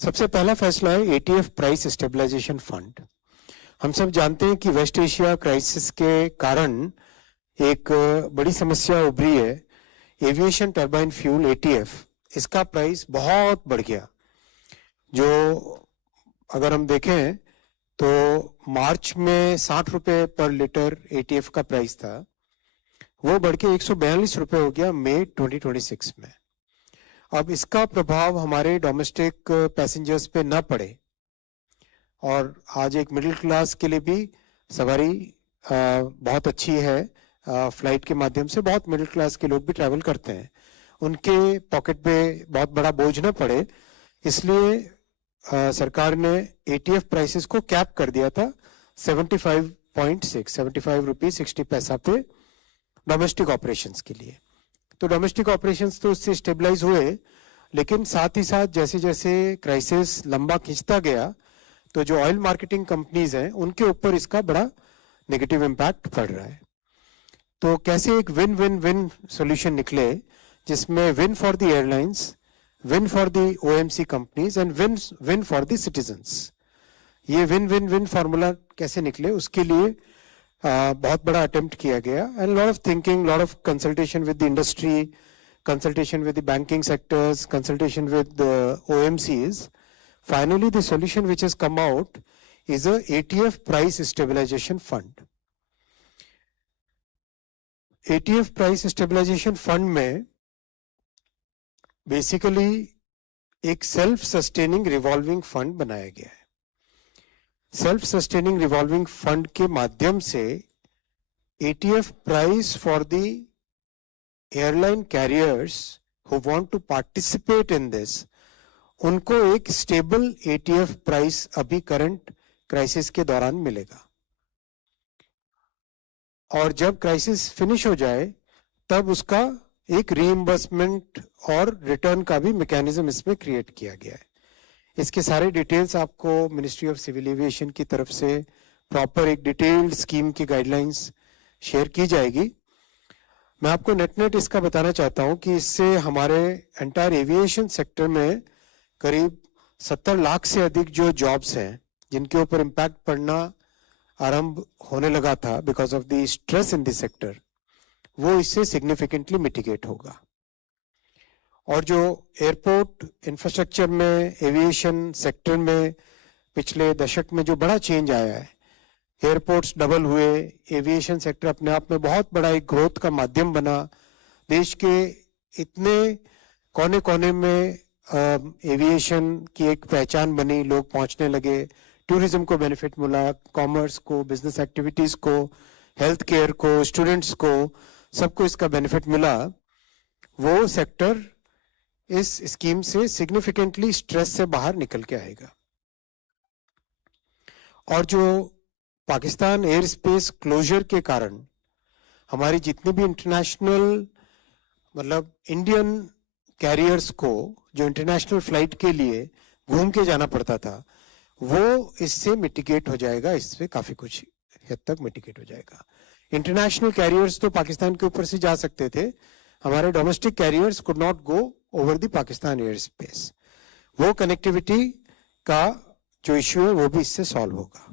सबसे पहला फैसला है एटीएफ प्राइस स्टेबलाइजेशन फंड। हम सब जानते हैं कि वेस्ट एशिया क्राइसिस के कारण एक बड़ी समस्या उभरी है। एविएशन टर्बाइन फ्यूल एटीएफ, इसका प्राइस बहुत बढ़ गया। जो अगर हम देखें तो मार्च में 60 रुपए पर लीटर एटीएफ का प्राइस था, वो बढ़ के 142 रुपए हो गया मई 2026 में। अब इसका प्रभाव हमारे डोमेस्टिक पैसेंजर्स पे ना पड़े और आज एक मिडिल क्लास के लिए भी सवारी बहुत अच्छी है। फ्लाइट के माध्यम से बहुत मिडिल क्लास के लोग भी ट्रैवल करते हैं, उनके पॉकेट पे बहुत बड़ा बोझ ना पड़े, इसलिए सरकार ने एटीएफ प्राइसेस को कैप कर दिया था 75 रुपीज 60 पैसा पे डोमेस्टिक ऑपरेशंस के लिए। तो डोमेस्टिक ऑपरेशंस तो उससे स्टेबलाइज हुए, लेकिन साथ ही साथ जैसे जैसे क्राइसिस लंबा खिंचता गया तो जो ऑयल मार्केटिंग कंपनीज हैं उनके ऊपर इसका बड़ा नेगेटिव इम्पैक्ट पड़ रहा है। तो कैसे एक विन विन विन सॉल्यूशन निकले जिसमें win for the airlines, win for the OMC companies and win for the citizens, ये विन विन विन फार्मूला कैसे निकले उसके लिए बहुत बड़ा अटेम्प्ट किया गया। And lot of thinking, lot of consultation with the industry, consultation with the banking sectors, consultation with the OMCs. Finally, the solution which has come out is a ATF price stabilization fund. ATF price stabilization fund में basically एक self sustaining revolving fund बनाया गया है। self sustaining revolving fund के माध्यम से ATF price for the airline carriers who want to participate in this, उनको एक स्टेबल एटीएफ प्राइस अभी करंट क्राइसिस के दौरान मिलेगा, और जब क्राइसिस फिनिश हो जाए तब उसका एक रीइंबर्समेंट और रिटर्न का भी मैकेनिज्म इसमें क्रिएट किया गया है। इसके सारे डिटेल्स आपको मिनिस्ट्री ऑफ सिविल एविएशन की तरफ से प्रॉपर एक डिटेल्ड स्कीम की गाइडलाइंस शेयर की जाएगी। मैं आपको नेट इसका बताना चाहता हूं कि इससे हमारे एंटायर एविएशन सेक्टर में करीब 70 लाख से अधिक जो जॉब्स हैं जिनके ऊपर इम्पैक्ट पड़ना आरंभ होने लगा था because of the stress in the sector, वो इससे सिग्निफिकेंटली मिटिगेट होगा। और जो एयरपोर्ट इंफ्रास्ट्रक्चर में, एविएशन सेक्टर में पिछले दशक में जो बड़ा चेंज आया है, एयरपोर्ट्स डबल हुए, एविएशन सेक्टर अपने आप में बहुत बड़ा एक ग्रोथ का माध्यम बना, देश के इतने कोने कोने में एविएशन की एक पहचान बनी, लोग पहुंचने लगे, टूरिज्म को बेनिफिट मिला, कॉमर्स को, बिजनेस एक्टिविटीज को, हेल्थ केयर को, स्टूडेंट्स को, सबको इसका बेनिफिट मिला। वो सेक्टर इस स्कीम से सिग्निफिकेंटली स्ट्रेस से बाहर निकल के आएगा। और जो पाकिस्तान एयर स्पेस क्लोजर के कारण हमारी जितनी भी इंटरनेशनल मतलब इंडियन कैरियर्स को जो इंटरनेशनल फ्लाइट के लिए घूम के जाना पड़ता था, वो इससे मिटिगेट हो जाएगा, इससे काफी कुछ हद तक मिटिगेट हो जाएगा। इंटरनेशनल कैरियर्स तो पाकिस्तान के ऊपर से जा सकते थे, हमारे domestic carriers could not go over the Pakistan air space. वो कनेक्टिविटी का जो इश्यू है वो भी इससे सॉल्व होगा।